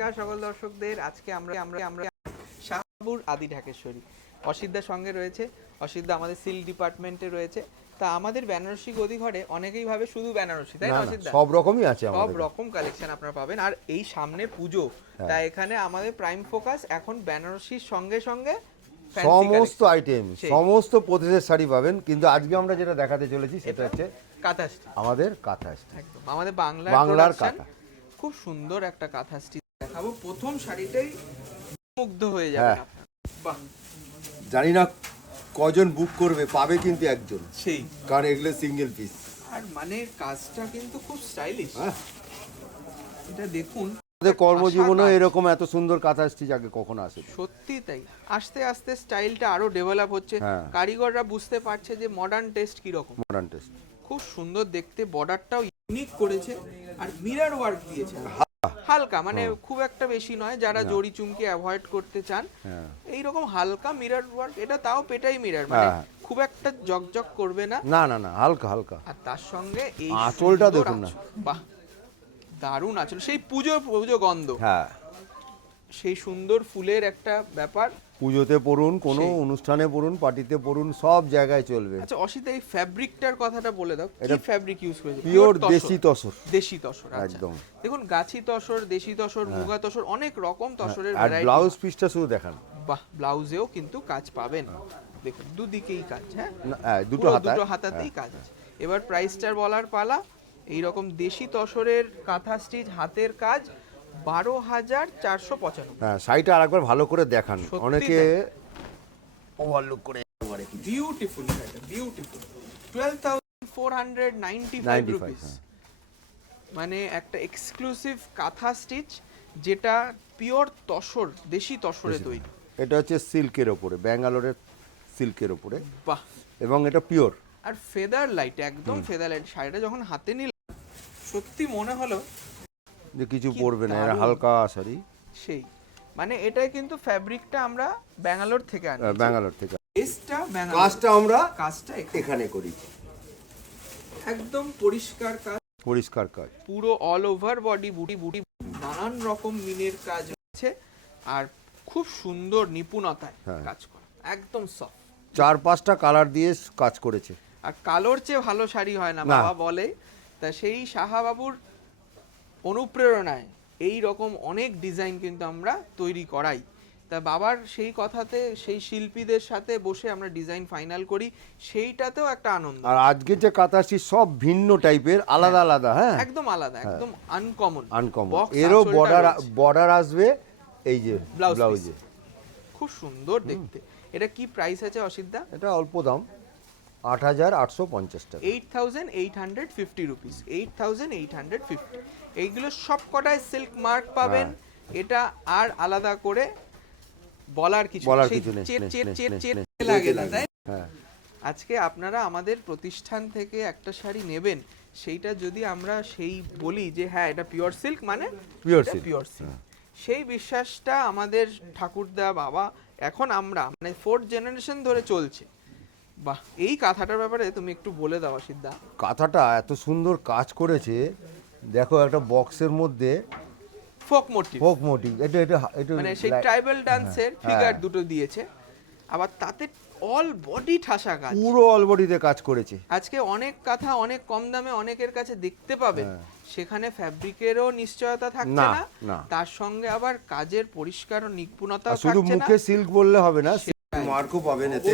নমস্কার সকল দর্শকদের। আজকে আমরা আমরা আমরা শাহবাবুর আদি ঢাকেশ্বরী অসিতদার সঙ্গে রয়েছে। অসিতদা আমাদের সিল্ক ডিপার্টমেন্টে রয়েছে। তা আমাদের বেনারসি গদি ঘরে অনেকেই ভাবে শুধু বেনারসি, তাই না অসিতদা? সব রকমই আছে, সব রকম কালেকশন আপনারা পাবেন। আর এই সামনে পুজো, তাই এখানে আমাদের প্রাইম ফোকাস এখন বেনারসির সঙ্গে সঙ্গে সমস্ত আইটেম, সমস্ত প্রদেশের শাড়ি পাবেন। কিন্তু আজকে আমরা যেটা দেখাতে চলেছি সেটা হচ্ছে কাঁথা স্টিচ, আমাদের কাঁথা স্টিচ, একদম আমাদের বাংলার কাঁথা। খুব সুন্দর একটা কাঁথা স্টিচ দেখাবো। প্রথম শাড়িটাই মুগ্ধ হয়ে যাবে আপনারা। বাহ, জানি না কজন বুক করবে, পাবে কিন্তু একজন, সেই কারণ এগুলো সিঙ্গেল পিস। আর মানে কাজটা কিন্তু খুব স্টাইলিশ। এটা দেখুন, আমাদের কর্মজীবনে এরকম এত সুন্দর কাঁথা স্টিচ আগে কখনো আসে। সত্যি তাই। আস্তে আস্তে স্টাইলটা আরো ডেভেলপ হচ্ছে, কারিগররা বুঝতে পারছে যে মডার্ন টেস্ট কি রকম। মডার্ন টেস্ট খুব সুন্দর দেখতে, বর্ডারটাও ইউনিক করেছে আর মিরর ওয়ার্ক দিয়েছে হালকা, মানে খুব একটা বেশি নয়। যারা জড়ি চুমকি অ্যাভয়েড করতে চান, এই রকম হালকা মিরর ওয়ার্ক, এটা তাও পেটাই মিরর, মানে খুব একটা জকজক করবে না। না না না, হালকা হালকা। আর তার সঙ্গে এই আঁচলটা দেখুন না, বাহ দারুণ আঁচল, সেই পুজো পুজো গন্ধ। হ্যাঁ, সেই সুন্দর ফুলের একটা ব্যাপার। পুজোতে পরুন, কোনো অনুষ্ঠানে পরুন, পার্টিতে পরুন, সব জায়গায় চলবে। আচ্ছা অসিত, এই ফ্যাব্রিকটার কথাটা বলে দাও, কি ফ্যাব্রিক ইউজ করেছে? পিওর দেশি তসর। দেশি তসর, একদম। দেখুন গাছি তসর, দেশি তসর, মুগা তসর, অনেক রকম তসরের ভ্যারাইটি। আর ব্লাউজ পিসটা শুধু দেখান। বাহ, ব্লাউজেও কিন্তু কাজ পাবেন। দেখুন দুদিকেই কাজ, হ্যাঁ দুটো হাতাতেই কাজ আছে। এবার প্রাইসটার বলার পালা। এই রকম দেশি তসরের কাঁথা স্টিচ হাতের কাজ 12,495। হ্যাঁ, শাড়িটা আরেকবার ভালো করে দেখান, অনেকে ওভারলুক করে। Beautiful, beautiful. 12,495 রুপিস, মানে একটা এক্সক্লুসিভ কাঁথা স্টিচ, যেটা পিওর তসর, দেশি তসরে তৈরি। এটা হচ্ছে সিল্কের ওপরে, ব্যাঙ্গালোরের সিল্কের ওপরে। বাহ, এবং এটা পিওর। আর ফেদার লাইট, একদম ফেদার লাইট। শাড়িটা যখন হাতে নিলাম সত্যি মনে হলো যে কিছু পরবে না, এটা হালকা শাড়ি। সেই মানে এটাই কিন্তু ফ্যাব্রিকটা আমরা ব্যাঙ্গালোর থেকে আনি, ব্যাঙ্গালোর থেকে। কাজটা আমরা এখানে করি, একদম পরিষ্কার কাজ, পরিষ্কার কাজ, পুরো অল ওভার বডি বুটি বুটি নানান রকম মিনের কাজ আছে। আর খুব সুন্দর নিপুণতায় কাজ করা, একদম সফট। 4-5টা কালার দিয়ে কাজ করেছে। আর কালোর চেয়ে ভালো শাড়ি হয় না, বাবা বলে। তা সেই সাহাবাবুর অনুপ্রেরণায় এই রকম অনেক ডিজাইন কিন্তু আমরা তৈরি করাই। তা বাবার সেই কথাতে, সেই শিল্পীদের সাথে বসে আমরা ডিজাইন ফাইনাল করি, সেইটাতেও একটা আনন্দ। আর আজকে যে কাঁথা স্টিচ সব ভিন্ন টাইপের, আলাদা আলাদা, হ্যাঁ একদম আলাদা, একদম আনকমন। এরও বর্ডার আসবে এই যে ব্লাউজে, খুব সুন্দর দেখতে। এটা কি প্রাইস আছে অসিতদা? এটা অল্প দাম, 8,850 টাকা, 8,850 রুপিস, 8,850। এইগুলো সব কটায় সিল্ক মার্ক পাবেন। এটা আর আলাদা করে বলার কিছু লাগে না, তাই? আজকে আপনারা আমাদের প্রতিষ্ঠান থেকে একটা শাড়ি নেবেন, সেইটা যদি আমরা সেই বলি যে হ্যাঁ এটা পিওর সিল্ক, মানে পিওর সিল্ক, সেই বিশ্বাসটা আমাদের ঠাকুরদা বাবা, এখন আমরা মানে 4th জেনারেশন ধরে চলছে। বাহ, এই কাঁথাটার ব্যাপারে তুমি একটু বলে দাও অসিতদা। কাঁথাটা এত সুন্দর কাজ করেছে, দেখো একটা বক্সের মধ্যে ফোক মোটিভ, এটা মানে সেই ট্রাইবাল ডান্সের ফিগার দুটো দিয়েছে, আবার তাতে অল বডি ঠাসা কাজ, পুরো অল বডিতে কাজ করেছে। আজকে অনেক কাঁথা অনেক কম দামে অনেকের কাছে দেখতে পাবেন, সেখানে ফ্যাব্রিকেরও নিশ্চয়তা থাকছে না, তার সঙ্গে আবার কাজের পরিষ্কার ও নিপুণতাও থাকছে না। শুধু মুখে সিল্ক বললে হবে না, মার্কও পাবেন এতে।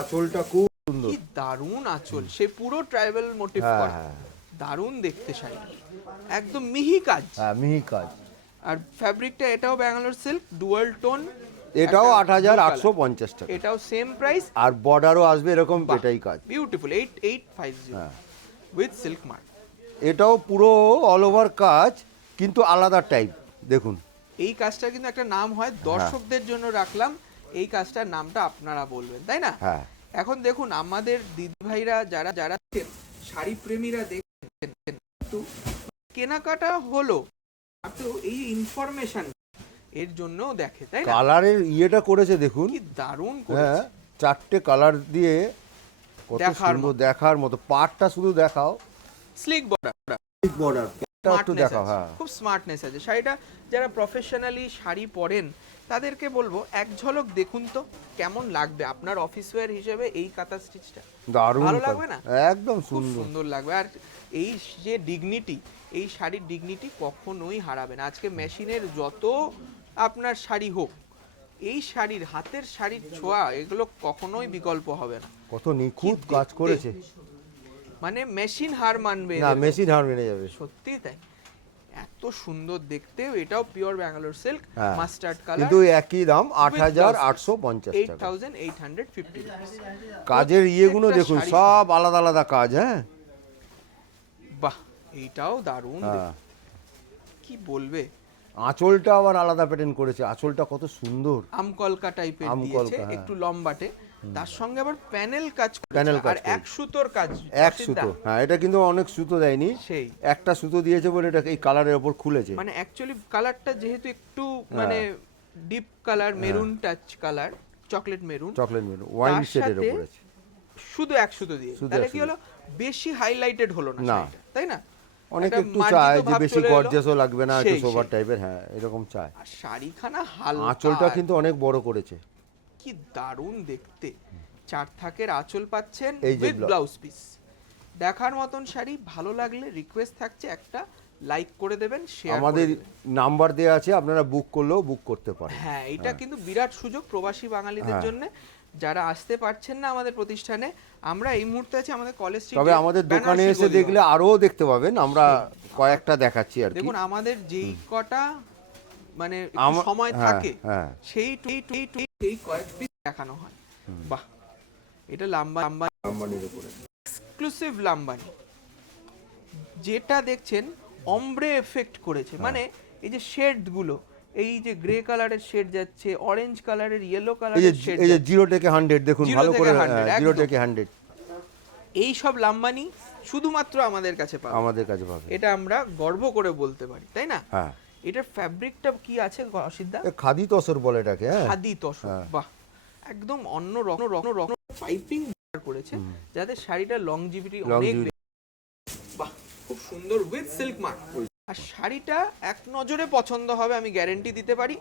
আঁচলটা খুব সুন্দর, কি দারুণ আঁচল, সে পুরো ট্রাইবাল মোটিভ করা, দারুণ দেখতে শাড়িটা, একদম মিহি কাজ, মিহি কাজ। আর ফ্যাব্রিকটা এটাও ব্যাঙ্গালোর সিল্ক ডুয়াল টোন, এটাও 8,850 টাকা, এটাও সেম প্রাইস। আর বর্ডারও আসবে এরকম, এটাই কাজ বিউটিফুল, 8,850 উইথ সিল্ক মার্ক। এটাও পুরো অল ওভার কাজ, কিন্তু আলাদা টাইপ। দেখুন এই কাজটা কিন্তু একটা নাম হয়, দর্শকদের জন্য রাখলাম এই কাজটার নামটা, আপনারা বলবেন, তাই না? এখন দেখুন আমাদের দিদি ভাইরা যারা যারা শাড়ি প্রেমীরা দেখছেন, কিন্তু কেনাকাটা হলো একটু এই ইনফরমেশন এর জন্য দেখে, তাই না? কালারের ইয়েটা করেছে দেখুন, কি দারুণ করেছে, 4টে কালার দিয়ে কত সুন্দর, দেখার মতো। পাটটা শুধু দেখাও, স্লিক বর্ডার, একটু দেখাও। হ্যাঁ, খুব স্মার্টনেস আছে শাড়িটা। যারা প্রফেশনালি শাড়ি পরেন তাদেরকে বলবো এক ঝলক দেখুন তো কেমন লাগবে আপনার অফিস ওয়্যার হিসেবে এই কাঁথা স্টিচটা। দারুণ ভালো লাগবে না? একদম খুব সুন্দর। সুন্দর লাগবে। আর এই যে ডিগনিটি, এই শাড়ির ডিগনিটি কখনোই হারাবে না। আজকে মেশিনের যত আপনার শাড়ি হোক, এই শাড়ির হাতের শাড়ির ছোঁয়া এগুলো কখনোই বিকল্প হবে না। কত নিখুঁত কি কাজ দেখতে। করেছে, মানে মেশিন হার মানবে না এদের। মেশিন হার মেনে যাবে। সত্যি তাই, এত সুন্দর দেখতে। এটাও পিওর ব্যাঙ্গালোর সিল্ক, হ্যাঁ, মাস্টার্ড কালার, কিন্তু একই দাম 8,850 টাকা। 8850 rupees। কাজের ইয়েগুলো প্রত্যেকটা দেখুন শাড়ি সব আলাদা আলাদা কাজ। হ্যাঁ, বাহ, এইটাও দারুণ হ্যাঁ। দেখতে। কি বলবে, আঁচলটা আবার আলাদা প্যাটার্ন করেছে, আঁচলটা কত সুন্দর। আমকলকা টাইপের আমকলকা, দিয়েছে, হ্যাঁ। একটু লম্বাটে। তার সঙ্গে আবার প্যানেল কাজ করেছে, প্যানেল কাজ আর এক করেছে। সুতোর কাজ। এক সুতো, হ্যাঁ, এটা কিন্তু অনেক সুতো দেয়নি, সেই একটা সুতো দিয়েছে বলে এটা এই কালারের ওপর খুলেছে। মানে অ্যাকচুয়ালি কালারটা যেহেতু একটু মানে deep colour, maroon touch colour, chocolate maroon, chocolate maroon wine তার শেডের সাথে উপর আছে। শুধু এক সুতো দিয়ে, শুধু তাহলে এক কি সুতো। হলো, বেশি হাইলাইটেড হলো না না। শাড়িটা, তাই না? অনেকে একটা একটু মার্জিত চায় যে ভাব বেশি চলে এলো। গর্জিয়াসও লাগবে না, একটু সেই, সোবার সেই। টাইপের, হ্যাঁ এরকম চায়। আর শাড়িখানা হালকা, আঁচলটা কিন্তু অনেক বড় করেছে। কি দারুণ দেখতে। 4 থাকের আঁচল পাচ্ছেন এই যে উইথ ব্লাউজ পিস। দেখার মতন শাড়ি। ভালো লাগলে রিকোয়েস্ট থাকছে একটা লাইক করে দেবেন, শেয়ার আমাদের করে দেবেন। নাম্বার দেওয়া আছে, আপনারা বুক করলেও বুক করতে পারেন। হ্যাঁ, এটা কিন্তু বিরাট সুযোগ প্রবাসী বাঙালিদের হ্যাঁ। জন্য যারা আসতে পারছেন না আমাদের প্রতিষ্ঠানে। আমরা এই মুহূর্তে আছি আমাদের কলেজ স্ট্রিটে, তবে আমাদের দোকানে এসে দেখলে আরো দেখতে পাবেন, আমরা কয়েকটা দেখাচ্ছি আর কি। দেখুন আমাদের যেই কটা মানে একটু আমা- সময় হ্যাঁ, থাকে হ্যাঁ। সেই কয়েক পিস দেখানো হয়। বাহ, এটা আম্বানির উপরে এক্সক্লুসিভ লাম্বানি, যেটা দেখছেন অমব্রে এফেক্ট করেছে। মানে এই যে শেড গুলো, এই যে গ্রে কালারের শেড যাচ্ছে, অরেঞ্জ কালারের, ইয়েলো এই যে কালারের শেড, এই যে 0 থেকে 100 দেখুন 0 ভালো থেকে করে, 100, 0 একদম। থেকে 100 এই সব লাম্বানি শুধুমাত্র আমাদের কাছে পাবেন। আমাদের কাছে পাবেন। এটা আমরা গর্ব করে বলতে পারি, তাই না? হ্যাঁ, এটার ফ্যাব্রিকটা কি আছে অসিদ্ধা? এ খাদি তসর বলে এটাকে। হ্যাঁ, খাদি তসর। বাহ, একদম অন্য রকম পাইপিং করেছে যাতে শাড়িটা লংজিভিটি অনেক বেশি। বাহ, খুব সুন্দর উইথ সিল্ক মার্ক। আর শাড়িটা এক নজরে পছন্দ হবে, আমি গ্যারান্টি দিতে পারি।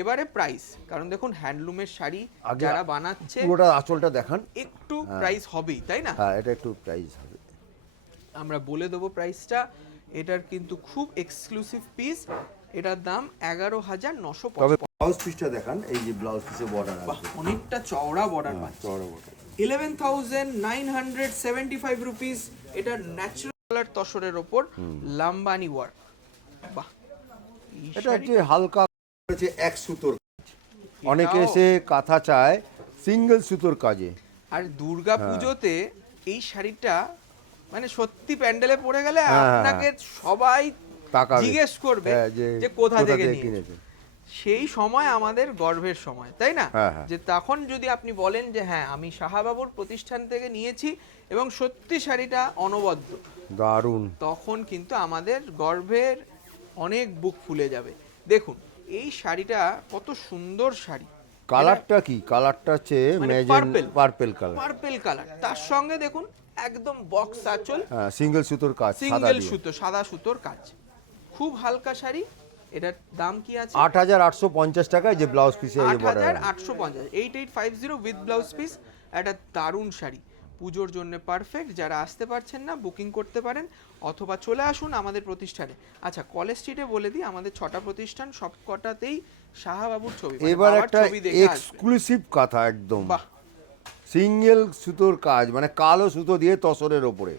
এবারে প্রাইস, কারণ দেখুন হ্যান্ডলুমের শাড়ি আগে যারা বানাচ্ছে পুরোটা আঁচলটা দেখান। একটু প্রাইস হবেই, তাই না? হ্যাঁ, এটা একটু প্রাইস হবে, আমরা বলে দেবো প্রাইসটা। এটার কিন্তু খুব এক্সক্লুসিভ পিস, এটার দাম 11,950। তবে ব্লাউজ পিসটা দেখান, এই যে ব্লাউজ পিসে বর্ডার বাহ, আছে, অনেকটা চওড়া বর্ডার পাচ্ছে। চওড়া বর্ডার। 11,975 রুপিস। এটা ন্যাচারাল কালার তসরের ওপর লাম্বানি ওয়ার্ক। বাহ, এই এটা একটি শাড়িটা- হালকা করেছে এক সুতোর কাজ। অনেকে এটাও- এসে কাঁথা চায় সিঙ্গেল সুতোর কাজে। আর দুর্গা পুজোতে এই শাড়িটা মানে সত্যি প্যান্ডেলে পড়ে গেলে হ্যাঁ, আপনাকে সবাই তাকাবে, জিজ্ঞেস করবে হ্যাঁ, যে কোথা থেকে কিনেছেন। নিয়েছেন। সেই সময় আমাদের গর্বের সময়, তাই না? হ্যাঁ, হ্যাঁ। যে তখন যদি আপনি বলেন যে হ্যাঁ আমি শাহাবাবুর প্রতিষ্ঠান থেকে নিয়েছি এবং সত্যি শাড়িটা অনবদ্য, দারুণ। তখন কিন্তু আমাদের গর্বের অনেক বুক ফুলে যাবে। দেখুন এই শাড়িটা কত সুন্দর শাড়ি। কালারটা কি? কালারটা হচ্ছে মানে পার্পল কালার। পার্পল কালার, তার সঙ্গে দেখুন একদম বক্স আঁচল, হ্যাঁ, সিঙ্গেল সুতোর কাজ, সাদা সিঙ্গেল দিয়ে। সুতো, সাদা সুতোর কাজ। খুব হালকা শাড়ি। এটার দাম কি আছে? 8,850 টাকায় যে ব্লাউজ পিসে এই বর্ডার। 8,850, 8850 with blouse piece. একটা দারুণ শাড়ি, পুজোর জন্য পারফেক্ট। যারা আসতে পারছেন না বুকিং করতে পারেন অথবা চলে আসুন আমাদের প্রতিষ্ঠানে। আচ্ছা, কলেজ স্ট্রিটে বলে দিই আমাদের 6টা প্রতিষ্ঠান, সব কটাতেই শাহাবাবুর ছবি, মানে এবার বাবার একটা ছবি দেখে আসবে। এক্সক্লুসিভ কাঁথা, একদম বাহ, সিঙ্গেল সুতোর কাজ, মানে কালো সুতো দিয়ে তসরের ওপরে।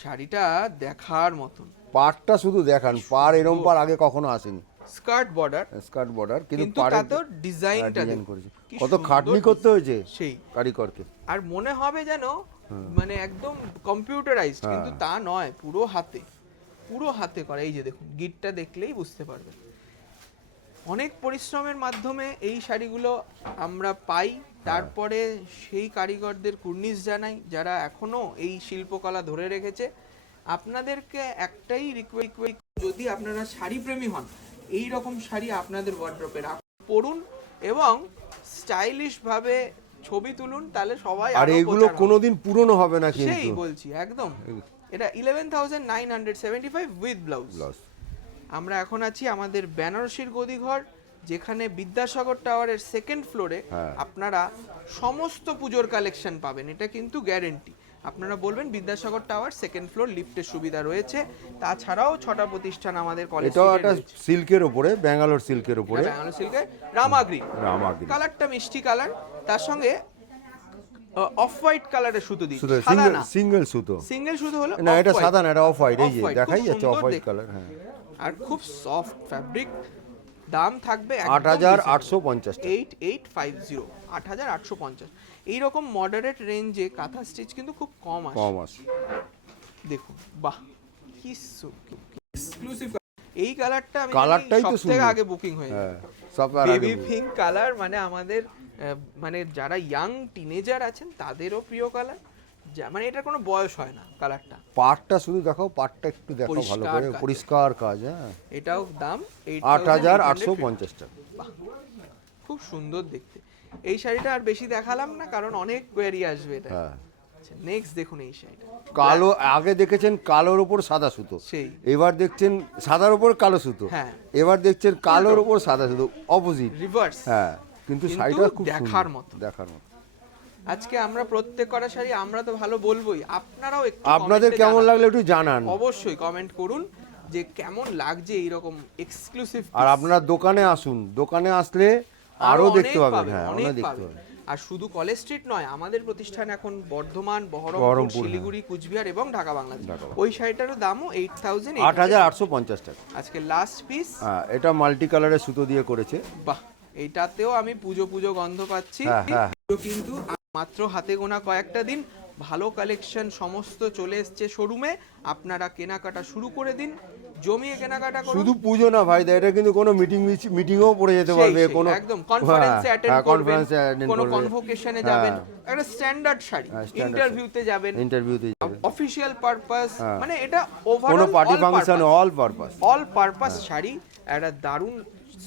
শাড়িটা দেখার মতন। পাড়টা শুধু দেখান, পাড় এরম পাড় আগে কখনো আসেনি। স্কার্ট বর্ডার, স্কার্ট বর্ডার, কিন্তু কিন্তু পাড়ের তাতেও ডিজাইনটা ডিজাইন দেখুন। করেছে। কি কত সুন্দর খাটনি ডিজাইন। করতে হয়েছে সেই, কারিগরকে। আর মনে হবে যেন মানে একদম কম্পিউটারাইজড, হ্যাঁ। কিন্তু তা নয়, পুরো হাতে, পুরো হাতে করা। এই যে দেখুন, গিটটা দেখলেই বুঝতে পারবেন। অনেক পরিশ্রমের মাধ্যমে এই শাড়িগুলো আমরা পাই। তারপরে সেই কারিগরদের কুর্নিশ জানাই যারা এখনো এই শিল্পকলা ধরে রেখেছে। আপনাদেরকে একটাই রিকোয়েস্ট, যদি আপনারা শাড়ি প্রেমী হন, এই রকম শাড়ি আপনাদের ওয়ার্ড্রপে পরুন এবং স্টাইলিশ ভাবে ছবি তুলুন, তাহলে সবাই আর আরো এগুলো প্রচার হবে। কোনোদিন পুরনো হবে না সেই কিন্তু। বলছি একদম। এটা 11,975 উইথ ব্লাউজ। ব্লাউজ আমরা এখন আছি আমাদের বেনারসির গদিঘর, যেখানে বিদ্যাসাগর টাওয়ারের সেকেন্ড ফ্লোরে আপনারা সমস্ত পুজোর কালেকশন পাবেন, এটা কিন্তু গ্যারেন্টি। আপনারা বলবেন বিদ্যাসাগর টাওয়ার সেকেন্ড ফ্লোর, লিফটের সুবিধা রয়েছে। তাছাড়াও 6টা প্রতিষ্ঠান আমাদের কলেজ এটা একটা সিল্কের উপরে, ব্যাঙ্গালোর সিল্কের উপরে, ব্যাঙ্গালোর সিল্কের রামাগ্রি রামাগ্রি কালারটা মিষ্টি কালার, তার সঙ্গে অফ হোয়াইট কালারের সুতো দিচ্ছে, সাদা না, সিঙ্গেল সুতো, সিঙ্গেল সুতো হলো না এটা সাদা না, এটা অফ হোয়াইট, এই যে Off-white, দেখাই খুব যাচ্ছে অফ সুন্দর হোয়াইট দেখতে। কালার। হ্যাঁ, আর খুব সফট ফ্যাব্রিক। দাম থাকবে 8850 টাকা। 8850, 8850। এইরকম মডারেট রেঞ্জে কাঁথা স্টিচ কিন্তু খুব কম আসে। কম আছে। দেখুন, বাহ কি এক্সক্লুসিভ। এই কালারটা আমি কালারটাই তো সবথেকে সুন্দর। আগে বুকিং হয়ে হ্যাঁ, যায়। সব আর বেবি আগে পিঙ্ক কালার মানে আমাদের মানে যারা ইয়াং টিনেজার আছেন তাদেরও প্রিয় কালার, মানে এটার কোনো বয়স হয় না কালারটা। পাটটা শুধু দেখাও, পাটটা একটু দেখাও ভালো করে, পরিষ্কার কাজ। পরিষ্কার কাজ। হ্যাঁ, এটাও দাম 8850 টাকা। বাহ, খুব সুন্দর দেখতে। এই শাড়িটা আর বেশি দেখালাম না, কারণ অনেক কোয়েরি আসবে এটা। হ্যাঁ, নেক্সট দেখুন এই শাড়িটা, কালো, আগে দেখেছেন কালোর উপর সাদা সুতো, সেই এবার দেখছেন সাদার উপর কালো সুতো, হ্যাঁ। এবার দেখছেন কালোর উপর সাদা সুতো, অপোজিট। রিভার্স। হ্যাঁ, কিন্তু কিন্তু শাড়িটা খুব দেখার সুন্দর, মতো। দেখার মতো। আজকে আমরা প্রত্যেক কটা শাড়ি আমরা তো ভালো বলবোই, আপনারাও একটু আপনাদের comment-এ কেমন জানান। লাগলো একটু জানান, অবশ্যই কমেন্ট করুন যে কেমন লাগছে এইরকম এক্সক্লুসিভ। আর আপনারা দোকানে আসুন, দোকানে আসলে আরো দেখতে পাবেন। হ্যাঁ, অনেক অনেক দেখতে পাবেন। পাবেন। আর শুধু কলেজ স্ট্রিট নয়, আমাদের প্রতিষ্ঠান এখন বর্ধমান, বহরমপুর, বহরমপুর, শিলিগুড়ি, কুচবিহার এবং ঢাকা বাংলাদেশ। ওই শাড়িটারও দামও 8800। 8850 টাকা। আজকে লাস্ট পিস। হ্যাঁ, এটা মাল্টি কালারের সুতো দিয়ে করেছে। বাহ, এইটাতেও আমি পুজো পুজো গন্ধ পাচ্ছি। হ্যাঁ, হ্যাঁ। কিন্তু মাত্র হাতে গোনা কয়েকটা দিন, ভালো কালেকশন সমস্ত চলে এসছে শোরুমে। আপনারা কেনাকাটা শুরু করে দিন, জমিয়ে কেনাকাটা করুন। শুধু পুজো না ভাইদা, এটা কিন্তু কোনো মিটিংও পড়ে যেতে পারবে, কোনো একদম কনফারেন্সে অ্যাটেন্ড করবেন, কনফারেন্সে কোনো কনভোকেশনে যাবেন, একটা স্ট্যান্ডার্ড শাড়ি, standard ইন্টারভিউতে যাবেন, ইন্টারভিউতে অফিশিয়াল পারপাস, মানে এটা ওভারঅল কোনো party function, all purpose. All purpose sari. একটা দারুণ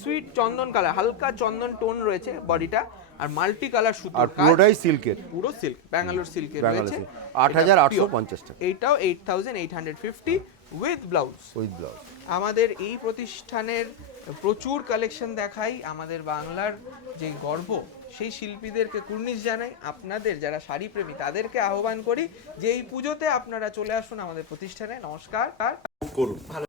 সুইট চন্দন কালার, হালকা চন্দন টোন রয়েছে বডিটা, আর মাল্টি কালার সুতো, আর পুরোটাই সিল্কের, পুরো সিল্ক, ব্যাঙ্গালোর সিল্কের ব্যাঙ্গালোর রয়েছে। সিল্ক। 8850 টাকা। এইটাও 8850 উইথ ব্লাউজ। With blouse. আমাদের এই প্রতিষ্ঠানের প্রচুর কালেকশন দেখাই, আমাদের বাংলার যে গর্ব সেই শিল্পীদেরকে কুর্নিশ জানাই। আপনাদের যারা শাড়ি প্রেমী তাদেরকে আহ্বান করি যে এই পুজোতে আপনারা চলে আসুন আমাদের প্রতিষ্ঠানে। নমস্কার, আর করুন। ভালো